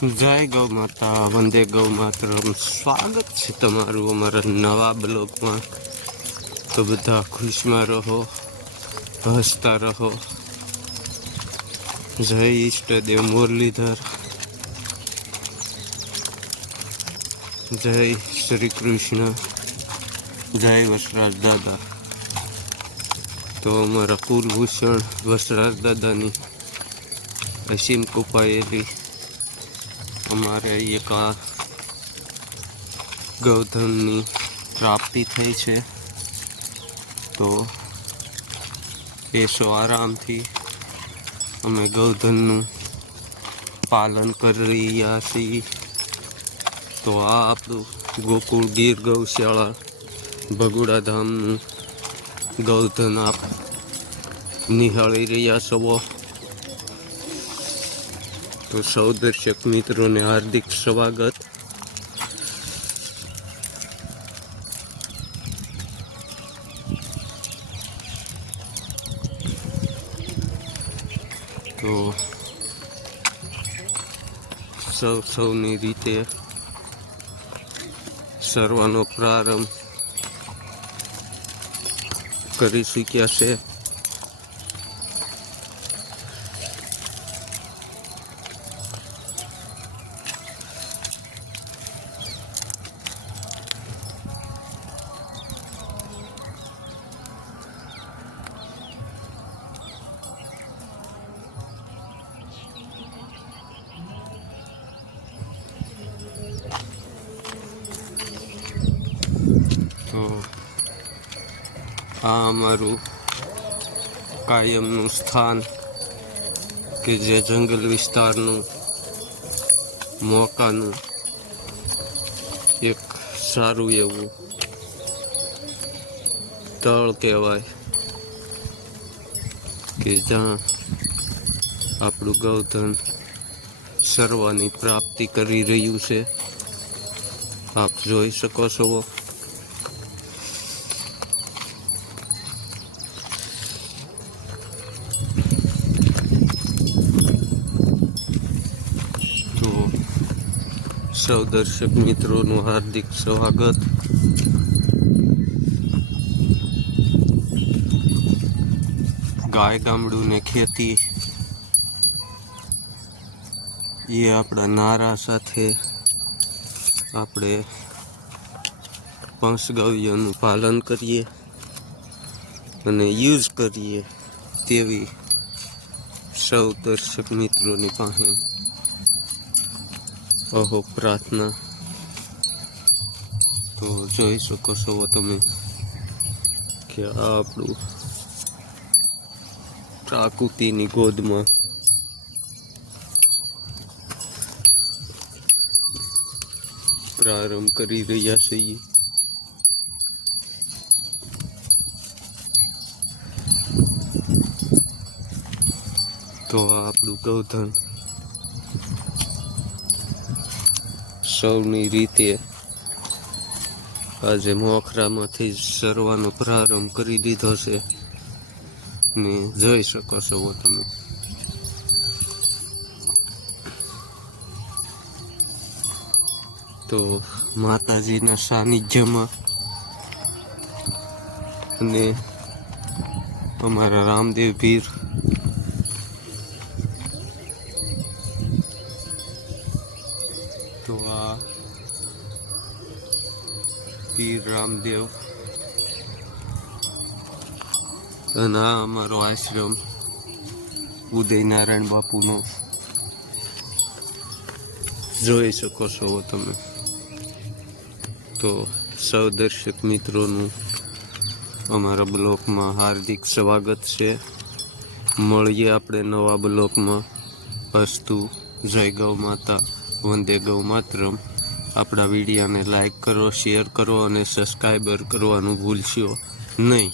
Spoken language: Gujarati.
જય ગૌ માતા, વંદે ગૌ માતરમ. સ્વાગત છે તમારું અમારા નવા બ્લોગમાં. તો બધા ખુશમાં રહો, હસતા રહો. જય ઈષ્ટદેવ મુરલીધર, જય શ્રી કૃષ્ણ, જય વસરાજ દાદા. તો અમારા કુલભૂષણ વસરાજ દાદાની અસીમ કૃપાએલી અમારે એક આ ગૌધનની પ્રાપ્તિ થઈ છે. તો બેસો આરામથી, અમે ગૌધનનું પાલન કરી રહ્યા છીએ. તો આ આપણું ગોકુળ ગીર ગૌશાળા ભગુડા ધામનું ગૌધન આપ નિહાળી રહ્યા છો. તો સૌ દર્શક મિત્રોને હાર્દિક સ્વાગત. તો સૌની રીતે સર્વનો પ્રારંભ કરી શક્યા છે. તો આ અમારું કાયમનું સ્થાન કે જે જંગલ વિસ્તારનું મોકાનું એક સારું એવું તળ કહેવાય કે જ્યાં આપણું ગૌધન સર્વની પ્રાપ્તિ કરી રહ્યું છે. આપ જોઈ શકો છો. તો સૌ દર્શક મિત્રોનું હાર્દિક સ્વાગત. ગાય ગામડું ને ખેતી એ આપણા નારા સાથે આપણે પંચગવ્યનું પાલન કરીએ અને યુઝ કરીએ તેવી સૌ દર્શક મિત્રોની પાસે અહો પ્રાર્થના. તો જોઈ શકો છો તમે કે આ આપણું પ્રાકૃતિની ગોદમાં પ્રારંભ કરી રહ્યા છીએ. તો આ આપણું ગૌધન સૌની રીતે આજે મોખરામાંથી સરવાનો પ્રારંભ કરી દીધો છે ને જોઈ શકો છો તમે. તો માતાજીના સાનિધ્યમાં અને અમારા રામદેવ પીર તો આ પીર રામદેવ અને આ અમારો આશ્રમ ઉદયનારાયણ બાપુનો જોઈ શકો છો તમે. તો સૌ દર્શક મિત્રોનું અમારા બ્લોકમાં હાર્દિક સ્વાગત છે. મળીએ આપણે નવા બ્લોકમાં. અસ્તુ. જય ગૌ માતા, વંદે ગૌ માતરમ. આપણા વિડીયોને લાઈક કરો, શેર કરો અને સબસ્ક્રાઈબર કરવાનું ભૂલશો નહીં.